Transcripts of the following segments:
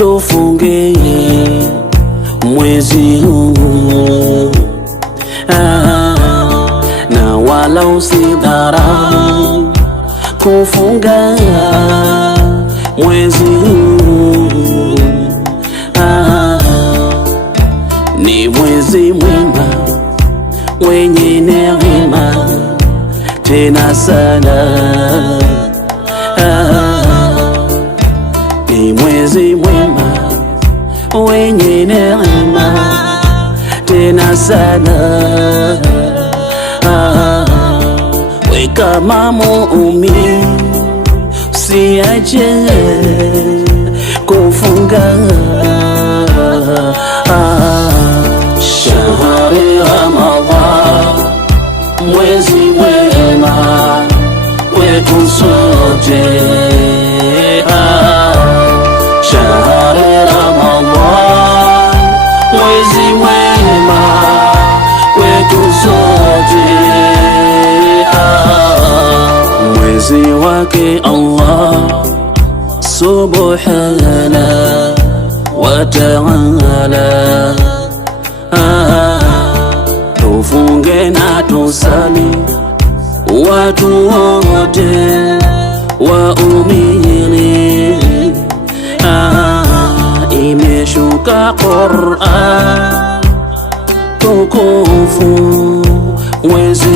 tufunge mwezi huu, na wala usidharau kufunga mwezi huu. Ni mwezi mwema wenye neema tena sana. Ni mwezi mwema wenye neema tena sana. We kama muumini usiache kufunga. Shahri Ramadhan, mwezi mwema wetu sote. Shahri Ramadhan, mwezi mwema wetu sote. Mwezi wake Allah subhana wa ta'ala. Tufunge na tusali watu wote waumini. Imeshuka Qur'an tukufu mwezi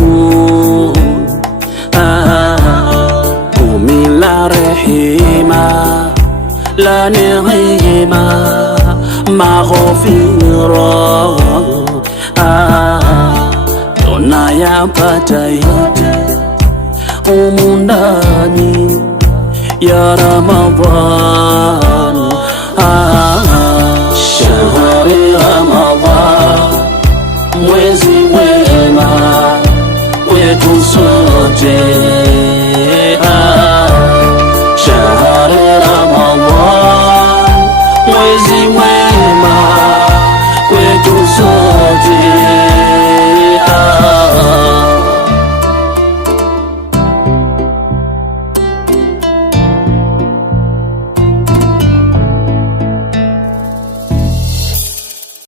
huu, kumi la rehema la neema maghfira. Tunayapata yote humu ndani ya Ramadhan.